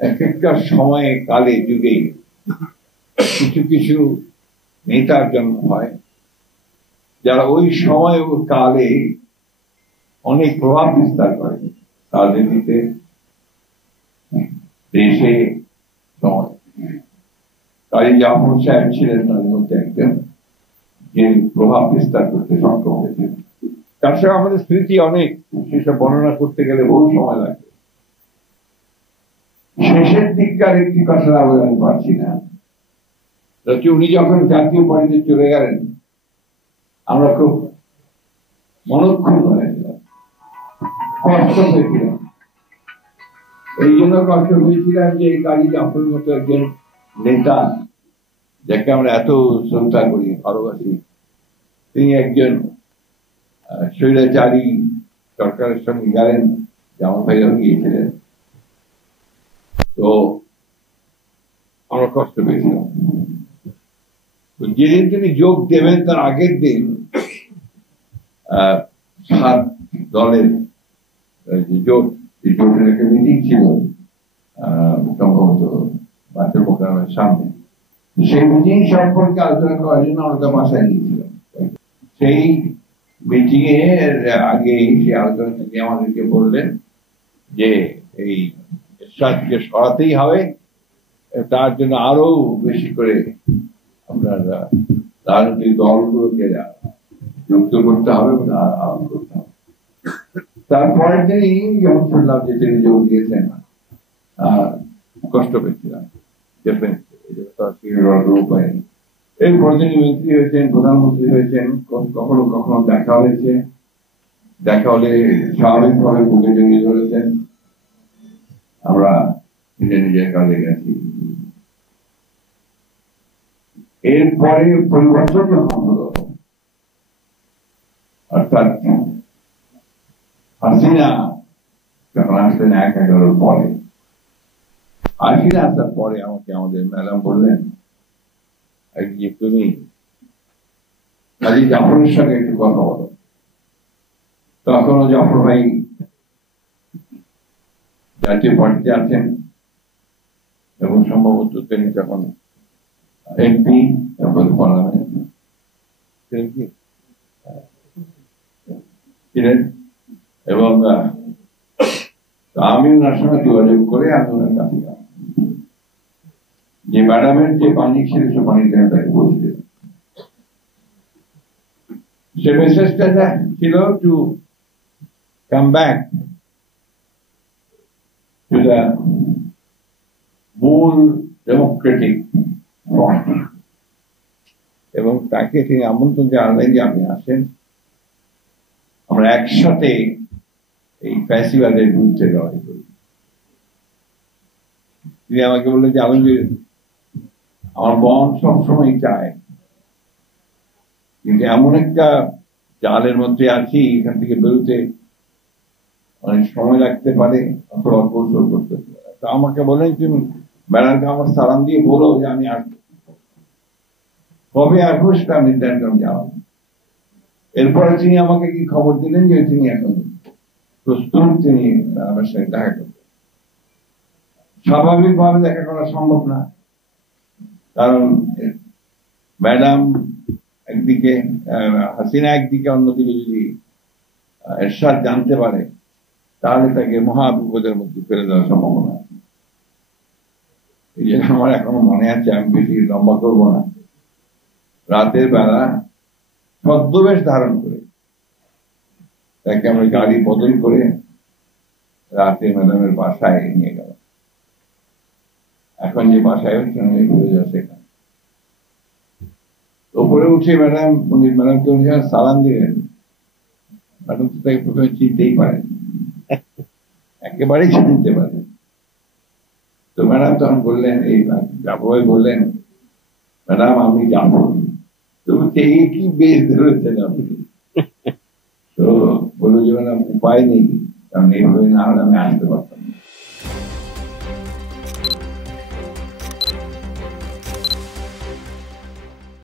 এক একটা সময়ে কালে যুগে কিছু কিছু নেতার জন্ম হয় যারা ওই সময় ও কালে অনেক প্রভাব বিস্তার করে রাজনীতিতে, দেশে, সমাজে। কাজী জাফর সাহেব ছিলেন তাদের মধ্যে একজন, যিনি প্রভাব বিস্তার করতে সক্ষম হয়েছিলেন। তার সঙ্গে আমাদের স্মৃতি অনেক, সেসব বর্ণনা করতে গেলে বহু সময় লাগে। শেষের দিককার একটি কথা আমি পারছি না, উনি যখন জাতীয় পার্টিতে চলে গেলেন আমরা খুব মনক্ষুণ্ণ হয়েছিলাম, কষ্ট পেয়েছিলাম। এই জন্য কষ্ট পেয়েছিলাম যে কাজী জাফরের মতো একজন নেতা, যাকে আমরা এত শ্রদ্ধা করি, ভালোবাসি, তিনি একজন স্বৈরাচারী সরকারের সঙ্গে গেলেন, যেমন ভাইরাও গিয়েছিলেন। তো আমরা কষ্ট পেয়েছিলাম। যেদিন তিনি যোগ দেবেন তার আগের দিন 7 দলের যে জোটের একটা মিটিং ছিল সম্ভবত বাচ্চার মোকামের সামনে। সেই মিটিং সম্পর্কে আলোচনা করার জন্য আমরা বাসায় গিয়েছিলাম। সেই মিটিং এর আগে সেই আলোচনা থেকে আমাদেরকে বললেন যে এই এরশাদকে সরাতেই হবে, তার জন্য আরো বেশি করে আপনার রাজনৈতিক দলগুলোকে যুক্ত করতে হবে, আহ্বান করতে হবে। তারপরে তিনি যখন শুনলাম যে তিনি যোগ দিয়েছেন, কষ্ট পেয়েছিলাম। উপায় নেই। এরপর তিনি মন্ত্রী হয়েছেন, প্রধানমন্ত্রী হয়েছেন, কখনো কখনো দেখা হয়েছে, দেখা হলে স্বাভাবিকভাবে বুকে জড়িয়ে ধরেছেন, আমরা নিজের নিজের কাজে গেছি। এরপরে পরিবর্তন যখন হলো, অর্থাৎ হাসিনা যখন আসলেন 11 পরে, হাসিনা আসার পরে আমাকে আমাদের ম্যাডাম বললেন যে তুমি কাজী জাফরের সঙ্গে একটু কথা বলো। তখনও জাফর ভাই জাতীয় পার্টিতে আছেন এবং সম্ভবত তিনি যখন এমপি পার্লামেন্ট ছিলেন, এবং আমি ওনার সঙ্গে যোগাযোগ করে আমি ওনার কাছে যে ম্যাডামের যে পানি ছিল সে পানি তাকে বলছিলেন। সে মেসেজটা ছিল to come back to the মূল ডেমোক্রেটিক ফ্রন্ট, এবং তাকে তিনি আমন্ত্রণ জানালেন যে আপনি আসেন, আমরা একসাথে এই ফ্যাসিবাদের বিরুদ্ধে লড়াই করি। তিনি আমাকে বললেন যে আলমগীর, আমার বোন সবসময় চায়, কিন্তু এমন একটা জালের মধ্যে আছি, এখান থেকে বেরোতে অনেক সময় লাগতে পারে অথবা কৌশল করতে পারে। তো আমাকে বলেন তুমি ম্যাডামকে আমার সালাম দিয়ে বলো যে আমি আসবো, কবে আসবো সেটা নির্ধারণ আমি জানাবো। এরপরে তিনি আমাকে কি খবর দিলেন যে তিনি এখন প্রস্তুত, তিনি আমার সঙ্গে দেখা করবেন। স্বাভাবিকভাবে দেখা করা সম্ভব না, কারণ ম্যাডাম একদিকে, হাসিনা একদিকে, অন্যদিকে যদি এরশাদ জানতে পারে তাহলে তাকে মহা বিপদের মধ্যে ফেলে দেওয়ার সম্ভাবনা আছে। এই জন্য আমার এখনো মনে আছে, আমি বেশি লম্বা করবো না, রাতের বেলা ছদ্মবেশ ধারণ করে তাকে আমরা গাড়ি বদল করে রাতে ম্যাডামের বাসায় নিয়ে গেল। এখন যে বাসায় হচ্ছে সেখানে উপরে উঠে ম্যাডামকে উনি সালাম দিলেন, ম্যাডাম তো তাকে প্রথমে চিনতেই পারেন, একেবারেই চিনতে পারেন। তো ম্যাডাম তখন বললেন, এই জাফর বললেন, ম্যাডাম আমি যাবো। তো কি বেশ ধরেছেন আপনি? তো বললো যে ম্যাডাম উপায় নেই, কারণ এইভাবে না হলে আমি আসতে পারতাম।